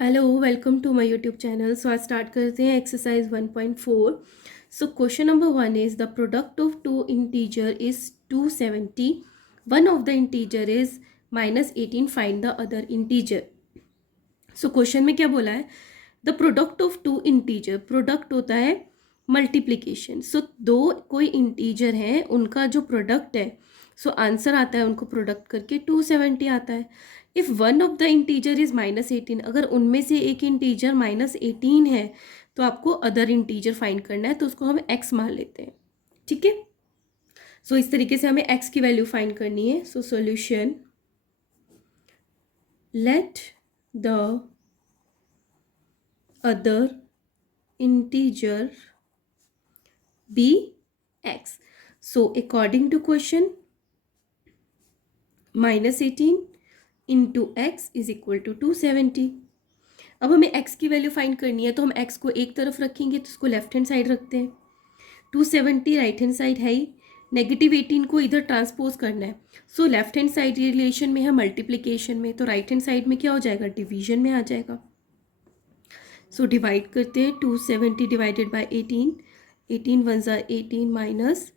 Hello welcome to my YouTube channel. So आज start करते हैं exercise 1.4। So question number 1 is the product of two integer is 270। One of the integer is -18। Find the other integer. So question में क्या बोला है? The product of two integer. Product होता है multiplication. सो दो कोई इंटीजर हैं, उनका जो प्रोडक्ट है, सो आंसर आता है उनको प्रोडक्ट करके 270 आता है। If one of the integer is -18, अगर उनमें से एक इंटीजर -18 है तो आपको अदर इंटीजर फाइंड करना है, तो उसको हम x मान लेते हैं। ठीक है, सो इस तरीके से हमें x की वैल्यू फाइंड करनी है। सो solution, let the other integer be x. So according to question, -18 into x is equal to 270. अब हमें x की वैल्यू फाइंड करनी है, तो हम x को एक तरफ रखेंगे तो उसको लेफ्ट हैंड साइड रखते हैं। 270 राइट हैंड साइड है ही, -18 को इधर ट्रांसपोज करना है। So left hand side relation में है मल्टीप्लिकेशन में, तो राइट हैंड साइड में क्या हो जाएगा? डिवीजन में आ जाएगा। सो डिवाइड करते हैं। 270 डिवाइडेड बाई 18, 18 वन ज़ा 18 माइनस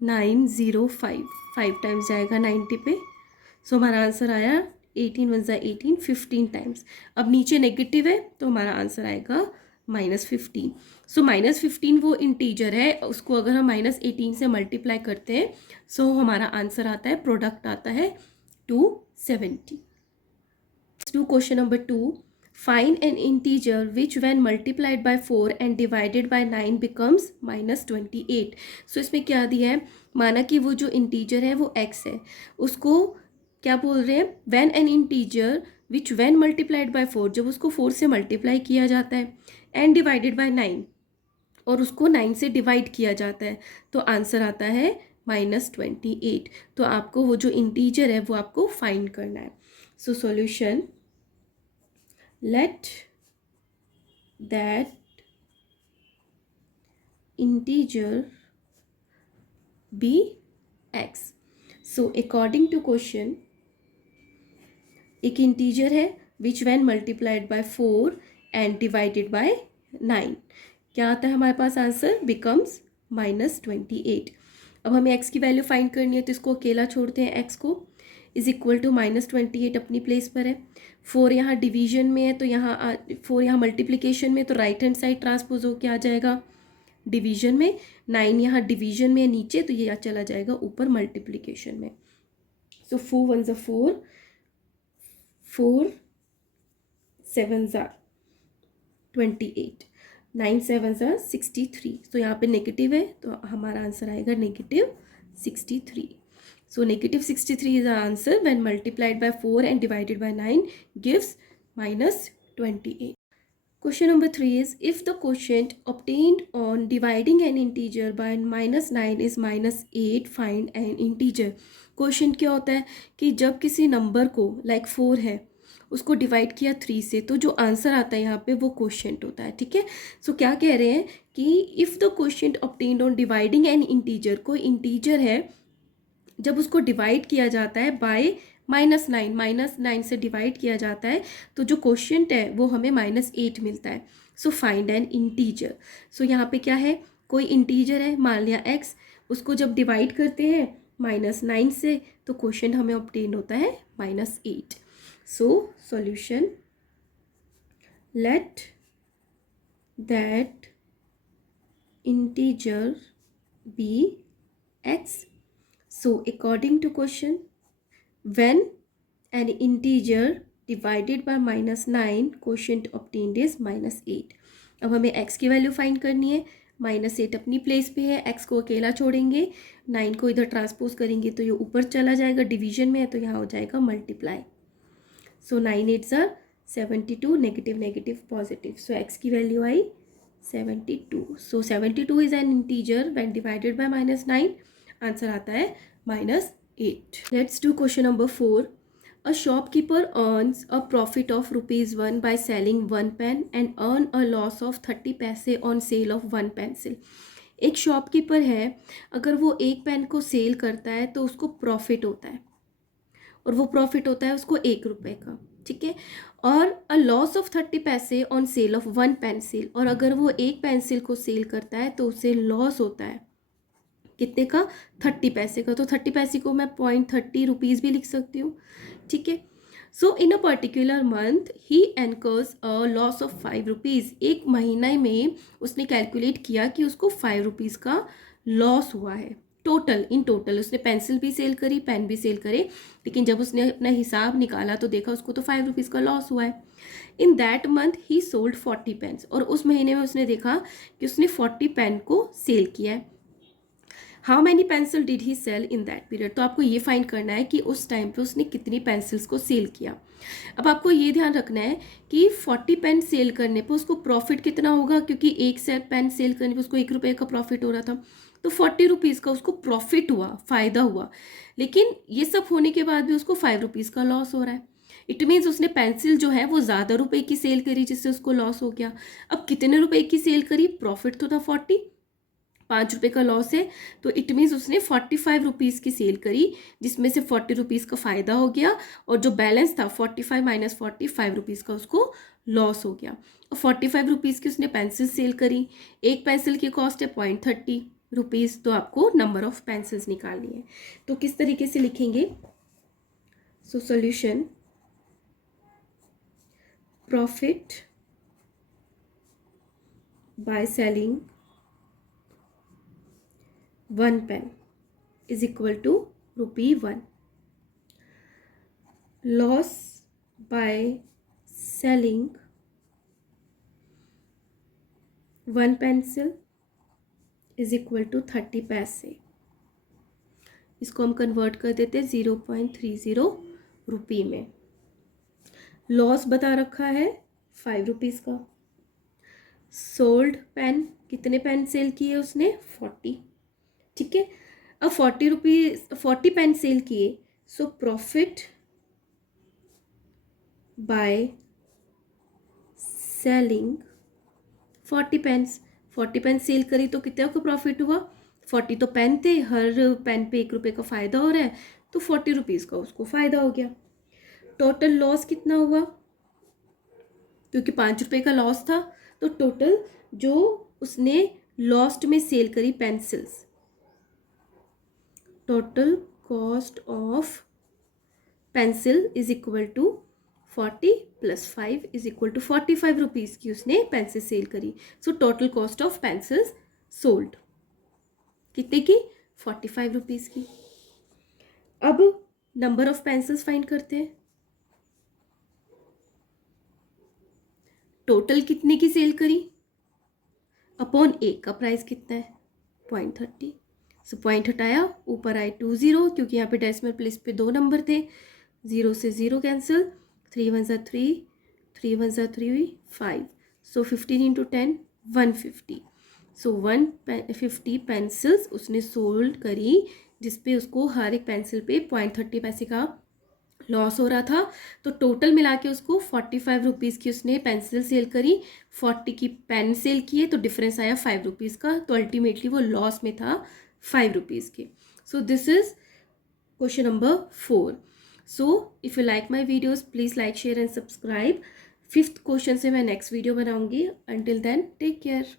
905, 5 टाइम्स जाएगा 90 पे। सो हमारा आंसर आया 18 वन ज़ा 18, 15 टाइम्स। अब नीचे नेगेटिव है तो हमारा आंसर आएगा -15। सो -15 वो इंटीजर है, उसको अगर हम -18 से मल्टीप्लाई करते हैं सो हमारा आंसर आता है, प्रोडक्ट आता है 270। To question number 2, find an integer which when multiplied by 4 and divided by 9 becomes -28। सो इसमें क्या दिया है? माना कि वो जो इंटीजर है वो x है, उसको क्या बोल रहे हैं? when an integer which when multiplied by 4, जब उसको 4 से मल्टीप्लाई किया जाता है, and divided by 9, और उसको 9 से डिवाइड किया जाता है, तो आंसर आता है -28। तो आपको वो जो इंटीजर है वो आपको फाइंड करना है। So solution, let that integer be x। so according to question, एक इंटीजर है which when multiplied by 4 and divided by 9, क्या आता है हमारे पास आंसर? becomes -28। अब हमें x की वैल्यू फाइंड करनी है, तो इसको अकेला छोड़ते हैं। x को इज इक्वल टू -28 अपनी प्लेस पर है। 4 यहाँ डिवीजन में है, तो यहाँ 4 यहाँ मल्टीप्लिकेशन में, तो राइट हैंड साइड ट्रांसपोज होके आ जाएगा डिवीजन में। 9 यहाँ डिवीजन में है नीचे, तो ये चला जाएगा ऊपर मल्टीप्लिकेशन में। सो 4 वन ज़ा 4, 4 7 ज़ा 28, 9 7 ज़ा 63। तो यहाँ पे नेगेटिव है, तो हमारा आंसर आएगा -63। So -63 is our answer when multiplied by 4 and divided by 9 gives -28. Question number 3 is, if the quotient obtained on dividing an integer by -9 is -8, find an integer. Question क्या होता है कि जब किसी नंबर को लाइक 4 है उसको डिवाइड किया 3 से, तो जो आंसर आता है यहाँ पे वो क्वोशिएंट होता है। ठीक है, सो क्या कह रहे हैं कि if the quotient obtained on dividing N integer, कोई इंटीजर है जब उसको डिवाइड किया जाता है बाय -9 से डिवाइड किया जाता है, तो जो क्वोशिएंट है वो हमें -8 मिलता है। So find an integer. So यहाँ पे क्या है? कोई इंटीजर है, मान लिया x, उसको जब डिवाइड करते हैं -9 से, तो क्वोशिएंट हमें ऑब्टेन होता है -8। So solution, let that integer be x। So according to question, when an integer divided by -9, quotient obtained is -8। अब हमें x की वैल्यू फाइंड करनी है। -8 अपनी प्लेस पे है, x को अकेला छोड़ेंगे, 9 को इधर ट्रांसपोज करेंगे तो ये ऊपर चला जाएगा, डिवीजन में है तो यहाँ हो जाएगा मल्टीप्लाई। सो 9 8 ज़ा 72, negative negative positive, so x की वैल्यू आई 72। सो 72 is an integer when divided by -9, answer आता है -8। Let's do question number 4। A shopkeeper earns a profit of ₹1 by selling 1 pen and earn a loss of 30 पैसे on sale of 1 pencil. एक shopkeeper है, अगर वो एक पेन को cell करता है तो उसको प्रॉफिट होता है, और वो प्रॉफिट होता है उसको ₹1 का। ठीक है, और अ लॉस ऑफ 30 पैसे on sale of one pencil, और अगर वो एक पेंसिल को सेल करता है तो उसे लॉस होता है कितने का, 30 पैसे का। तो 30 पैसे को मैं 0.30 रुपीज़ भी लिख सकती हूँ, ठीक है। So in a particular month ही incurs a loss of 5 rupees. एक महीने में उसने कैलकुलेट किया कि उसको 5 रुपीज़ का लॉस हुआ है। टोटल, इन टोटल उसने पेंसिल भी सेल करी, पेन भी सेल करे, लेकिन जब उसने अपना हिसाब निकाला तो देखा उसको तो 5 रुपीज़ का लॉस हुआ है। In that month he sold 40 pens, और उस महीने में उसने देखा कि उसने 40 पेन को सेल किया है। How many pencil did he sell in that period. तो आपको ये फाइंड करना है कि उस टाइम पे उसने कितनी पेंसिल्स को सेल किया। अब आपको ये ध्यान रखना है कि 40 पेन सेल करने पे उसको प्रॉफिट कितना होगा, क्योंकि एक से पेन सेल करने पे उसको 1 रुपये का प्रॉफिट हो रहा था, तो 40 रुपीज़ का उसको प्रॉफिट हुआ, फ़ायदा हुआ। लेकिन ये सब होने के बाद भी उसको 5 रुपीज़ का लॉस हो रहा है। इट मीन्स उसने पेंसिल जो है वो ज़्यादा रुपए की सेल करी, जिससे उसको लॉस हो गया। अब कितने रुपए की सेल करी, प्रॉफिट तो था 40, 5 रुपये का लॉस है, तो इट मीन्स उसने 45 रुपीज़ की सेल करी, जिसमें से 40 रुपीज़ का फ़ायदा हो गया, और जो बैलेंस था 45 माइनस 40, 5 रुपीज़ का उसको लॉस हो गया। और 45 रुपीज़ की उसने पेंसिल सेल करी, एक पेंसिल की कॉस्ट है 0.30 रुपीज़, तो आपको नंबर ऑफ पेंसिल्स निकालनी है। तो किस तरीके से लिखेंगे, so solution, profit by selling 1 pen is equal to ₹1. Loss by selling 1 pencil is equal to 30 पैसे। इसको हम कन्वर्ट कर देते हैं 0.30 रुपये में। लॉस बता रखा है 5 रुपीज़ का। सोल्ड पेन, कितने पेन सेल किए उसने, 40, ठीक है। अब 40 पेन सेल किए, so profit by selling 40 pens. 40 pen sell करी तो कितना का प्रॉफिट हुआ, 40 तो पेन थे, हर पेन पे 1 रुपये का फ़ायदा हो रहा है, तो 40 रुपीज़ का उसको फ़ायदा हो गया। टोटल लॉस कितना हुआ, क्योंकि 5 रुपये का लॉस था, तो टोटल जो उसने लॉस्ट में सेल करी pencils, total cost of pencil is equal to 40 plus 5 is equal to 45 rupees की उसने पेंसिल सेल करी। So total cost of pencils sold कितने की, 45 रुपीज़ की। अब नंबर ऑफ पेंसिल्स फाइंड करते हैं। टोटल कितने की सेल करी अपॉन एक का प्राइस कितना है, 0.30। सो पॉइंट हटाया, ऊपर आए 20, क्योंकि यहाँ पे डेसिमल प्लेस पे 2 नंबर थे, 0 से 0 कैंसिल, 3 1 3, 3 1 3, 5, सो 15 इंटू 10 150। सो 150 पेंसिल्स उसने सोल्ड करी, जिसपे उसको हर एक पेंसिल पे 0.30 पैसे का लॉस हो रहा था। तो टोटल मिला के उसको 45 रुपीज़ की उसने पेंसिल सेल करी, 40 की पेन सेल किए, तो डिफरेंस आया 5 रुपीज़ का, तो अल्टीमेटली वो लॉस में था 5 रुपीज़ के। So this is question number 4। So if you like my videos please like share and subscribe. 5th question से मैं नेक्स्ट वीडियो बनाऊंगी। Until then take care.